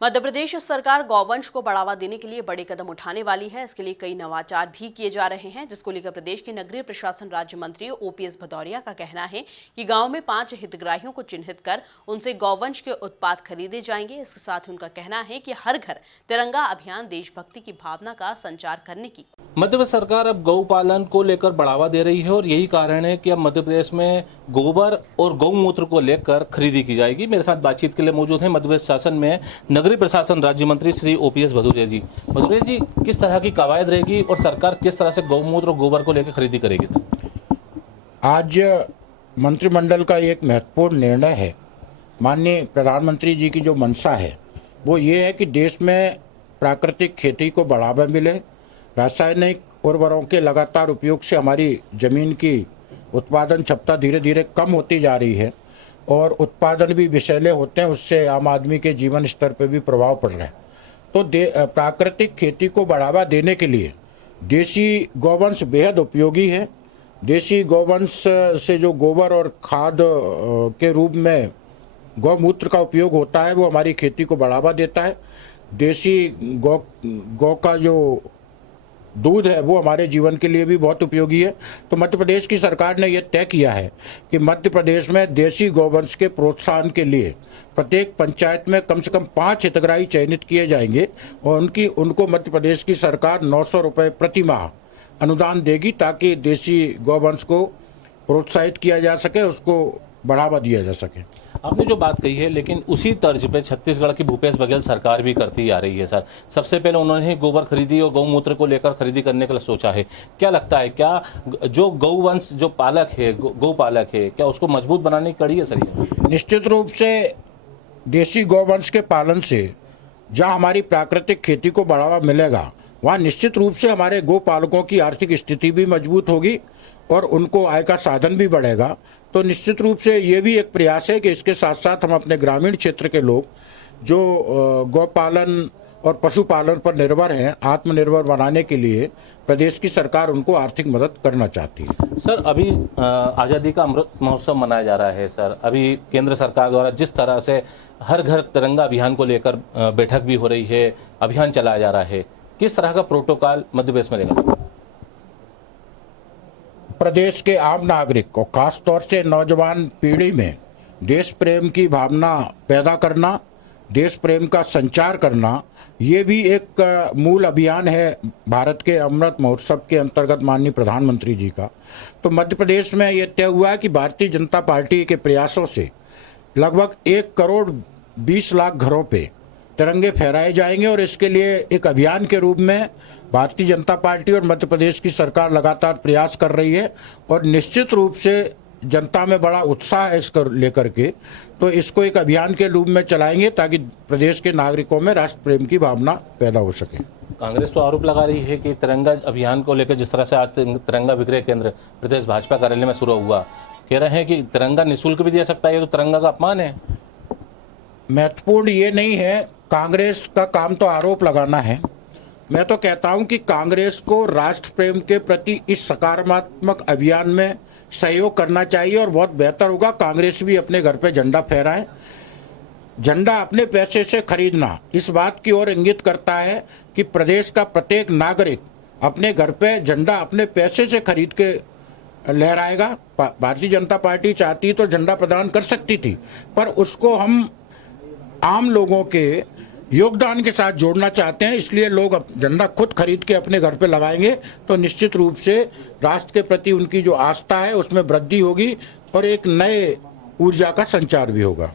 मध्य प्रदेश सरकार गौवंश को बढ़ावा देने के लिए बड़े कदम उठाने वाली है। इसके लिए कई नवाचार भी किए जा रहे हैं, जिसको लेकर प्रदेश के नगरीय प्रशासन राज्य मंत्री ओपीएस भदौरिया का कहना है कि गांव में 5 हितग्राहियों को चिन्हित कर उनसे गौवंश के उत्पाद खरीदे जाएंगे। इसके साथ ही उनका कहना है कि हर घर तिरंगा अभियान देशभक्ति की भावना का संचार करने की मध्य प्रदेश सरकार अब गौपालन को लेकर बढ़ावा दे रही है और यही कारण है कि अब मध्य प्रदेश में गोबर और गौमूत्र को लेकर खरीदी की जाएगी। मेरे साथ बातचीत के लिए मौजूद हैं मध्य प्रदेश शासन में नगरीय प्रशासन राज्य मंत्री श्री ओपीएस भदौरिया जी। भदौरिया जी, किस तरह की कवायद रहेगी और सरकार किस तरह से गौमूत्र और गोबर को लेकर खरीदी करेगी? आज मंत्रिमंडल का एक महत्वपूर्ण निर्णय है। माननीय प्रधानमंत्री जी की जो मंशा है वो ये है कि देश में प्राकृतिक खेती को बढ़ावा मिले। रासायनिक उर्वरकों के लगातार उपयोग से हमारी ज़मीन की उत्पादन क्षमता धीरे धीरे कम होती जा रही है और उत्पादन भी विषैले होते हैं, उससे आम आदमी के जीवन स्तर पर भी प्रभाव पड़ रहा है। तो प्राकृतिक खेती को बढ़ावा देने के लिए देसी गौवंश बेहद उपयोगी है। देसी गौवंश से जो गोबर और खाद के रूप में गौमूत्र का उपयोग होता है वो हमारी खेती को बढ़ावा देता है। देसी गौ का जो दूध है वो हमारे जीवन के लिए भी बहुत उपयोगी है। तो मध्य प्रदेश की सरकार ने यह तय किया है कि मध्य प्रदेश में देसी गौवंश के प्रोत्साहन के लिए प्रत्येक पंचायत में कम से कम 5 हितग्राही चयनित किए जाएंगे और उनको मध्य प्रदेश की सरकार 900 रुपये प्रति माह अनुदान देगी ताकि देसी गौवंश को प्रोत्साहित किया जा सके, उसको बढ़ावा दिया जा सके। आपने जो बात कही है, लेकिन उसी तर्ज पे छत्तीसगढ़ की भूपेश बघेल सरकार भी करती आ रही है सर। सबसे पहले उन्होंने गोबर खरीदी और गौमूत्र को लेकर खरीदी करने के लिए सोचा है। क्या लगता है, क्या जो गौवंश जो पालक है, गौपालक है, क्या उसको मजबूत बनाने की कड़ी है सर? निश्चित रूप से देसी गौवंश के पालन से जहाँ हमारी प्राकृतिक खेती को बढ़ावा मिलेगा वहाँ निश्चित रूप से हमारे गौपालकों की आर्थिक स्थिति भी मजबूत होगी और उनको आय का साधन भी बढ़ेगा। तो निश्चित रूप से ये भी एक प्रयास है कि इसके साथ साथ हम अपने ग्रामीण क्षेत्र के लोग जो गौपालन और पशुपालन पर निर्भर हैं, आत्मनिर्भर बनाने के लिए प्रदेश की सरकार उनको आर्थिक मदद करना चाहती है। सर, अभी आज़ादी का अमृत महोत्सव मनाया जा रहा है सर। अभी केंद्र सरकार द्वारा जिस तरह से हर घर तिरंगा अभियान को लेकर बैठक भी हो रही है, अभियान चलाया जा रहा है, किस तरह का प्रोटोकॉल मध्य प्रदेश में रहेगा? प्रदेश के आम नागरिक को खास तौर से नौजवान पीढ़ी में देश प्रेम की भावना पैदा करना, देश प्रेम का संचार करना, ये भी एक मूल अभियान है भारत के अमृत महोत्सव के अंतर्गत माननीय प्रधानमंत्री जी का। तो मध्य प्रदेश में ये तय हुआ है कि भारतीय जनता पार्टी के प्रयासों से लगभग 1 करोड़ 20 लाख घरों पे तिरंगे फहराए जाएंगे और इसके लिए एक अभियान के रूप में भारतीय जनता पार्टी और मध्य प्रदेश की सरकार लगातार प्रयास कर रही है और निश्चित रूप से जनता में बड़ा उत्साह है इसको लेकर के। तो इसको एक अभियान के रूप में चलाएंगे ताकि प्रदेश के नागरिकों में राष्ट्र प्रेम की भावना पैदा हो सके। कांग्रेस तो आरोप लगा रही है कि तिरंगा अभियान को लेकर जिस तरह से आज तिरंगा विक्रय केंद्र प्रदेश भाजपा कार्यालय में शुरू हुआ, कह रहे हैं कि तिरंगा निःशुल्क भी दिया सकता है, ये तो तिरंगा का अपमान है। महत्वपूर्ण ये नहीं है, कांग्रेस का काम तो आरोप लगाना है। मैं तो कहता हूं कि कांग्रेस को राष्ट्र प्रेम के प्रति इस सकारात्मक अभियान में सहयोग करना चाहिए और बहुत बेहतर होगा कांग्रेस भी अपने घर पे झंडा फहराए। झंडा अपने पैसे से खरीदना इस बात की ओर इंगित करता है कि प्रदेश का प्रत्येक नागरिक अपने घर पे झंडा अपने पैसे से खरीद के लहराएगा। भारतीय जनता पार्टी चाहती तो झंडा प्रदान कर सकती थी, पर उसको हम आम लोगों के योगदान के साथ जोड़ना चाहते हैं, इसलिए लोग झंडा खुद खरीद के अपने घर पे लगाएंगे तो निश्चित रूप से राष्ट्र के प्रति उनकी जो आस्था है उसमें वृद्धि होगी और एक नए ऊर्जा का संचार भी होगा।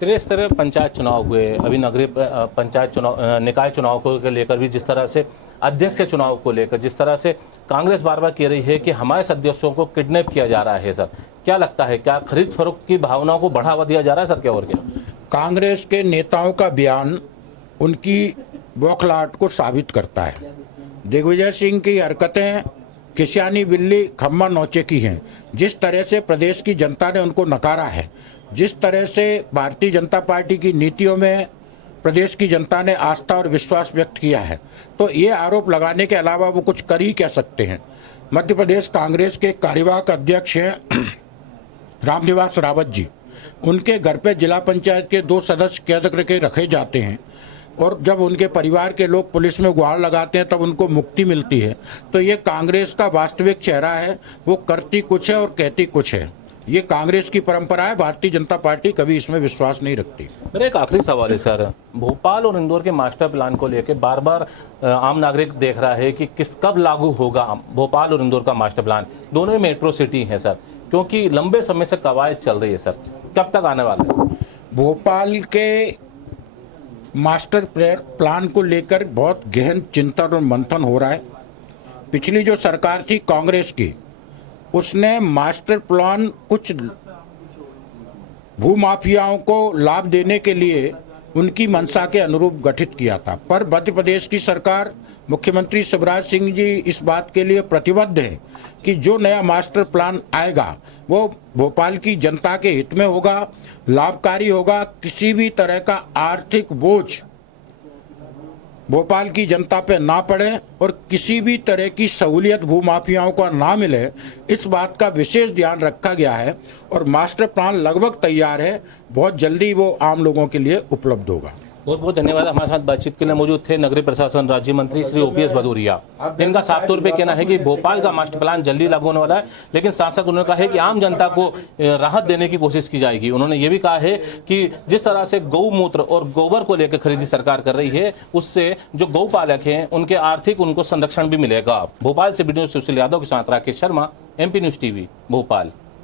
त्रिस्तरीय पंचायत चुनाव हुए, अभी नगरीय पंचायत चुनाव, निकाय चुनाव को लेकर भी जिस तरह से अध्यक्ष के चुनाव को लेकर जिस तरह से कांग्रेस बार बार कह रही है कि हमारे सदस्यों को किडनैप किया जा रहा है सर, क्या लगता है, क्या खरीद फरोख्त की भावनाओं को बढ़ावा दिया जा रहा है सर, क्या और क्या? कांग्रेस के नेताओं का बयान उनकी बौखलाहट को साबित करता है। दिग्विजय सिंह की हरकतें किसियानी बिल्ली खम्मा नौचे की हैं। जिस तरह से प्रदेश की जनता ने उनको नकारा है, जिस तरह से भारतीय जनता पार्टी की नीतियों में प्रदेश की जनता ने आस्था और विश्वास व्यक्त किया है, तो ये आरोप लगाने के अलावा वो कुछ कर ही कह सकते हैं। मध्य प्रदेश कांग्रेस के कार्यवाहक अध्यक्ष हैं रामनिवास रावत जी। उनके घर पे जिला पंचायत के 2 सदस्य कैद करके रखे जाते हैं। और जब उनके परिवार के लोग पुलिस में गुहार लगाते हैं तब उनको मुक्ति मिलती है। तो ये कांग्रेस का वास्तविक चेहरा है, वो करती कुछ है और कहती कुछ है। ये कांग्रेस की परंपरा है, भारतीय जनता पार्टी कभी इसमें विश्वास नहीं रखती। मेरा एक आखिरी सवाल है सर, भोपाल और इंदौर के मास्टर प्लान को लेकर बार बार आम नागरिक देख रहा है कि कब लागू होगा भोपाल और इंदौर का मास्टर प्लान। दोनों ही मेट्रो सिटी हैं सर, क्योंकि लंबे समय से कवायद चल रही है सर, कब तक आने वाला है? भोपाल के मास्टर प्लान को लेकर बहुत गहन चिंतन और मंथन हो रहा है। पिछली जो सरकार थी कांग्रेस की, उसने मास्टर प्लान कुछ भूमाफियाओं को लाभ देने के लिए उनकी मंशा के अनुरूप गठित किया था, पर मध्य प्रदेश की सरकार, मुख्यमंत्री शिवराज सिंह जी इस बात के लिए प्रतिबद्ध है कि जो नया मास्टर प्लान आएगा वो भोपाल की जनता के हित में होगा, लाभकारी होगा। किसी भी तरह का आर्थिक बोझ भोपाल की जनता पे ना पड़े और किसी भी तरह की सहूलियत भूमाफियाओं को ना मिले, इस बात का विशेष ध्यान रखा गया है। और मास्टर प्लान लगभग तैयार है, बहुत जल्दी वो आम लोगों के लिए उपलब्ध होगा। बहुत बहुत धन्यवाद। हमारे साथ बातचीत के लिए मौजूद थे नगरीय प्रशासन राज्य मंत्री श्री ओपीएस भदौरिया, जिनका साफ तौर पे कहना है कि भोपाल का मास्टर प्लान जल्दी लागू होने वाला है, लेकिन साथ साथ उन्होंने कहा है कि आम जनता को राहत देने की कोशिश की जाएगी। उन्होंने ये भी कहा है कि जिस तरह से गौमूत्र और गोबर को लेकर खरीदी सरकार कर रही है, उससे जो गौपालक हैं उनके आर्थिक उनको संरक्षण भी मिलेगा। भोपाल से वीडियो सुशील यादव के साथ Rakesh Sharma, MP news TV, Bhopal.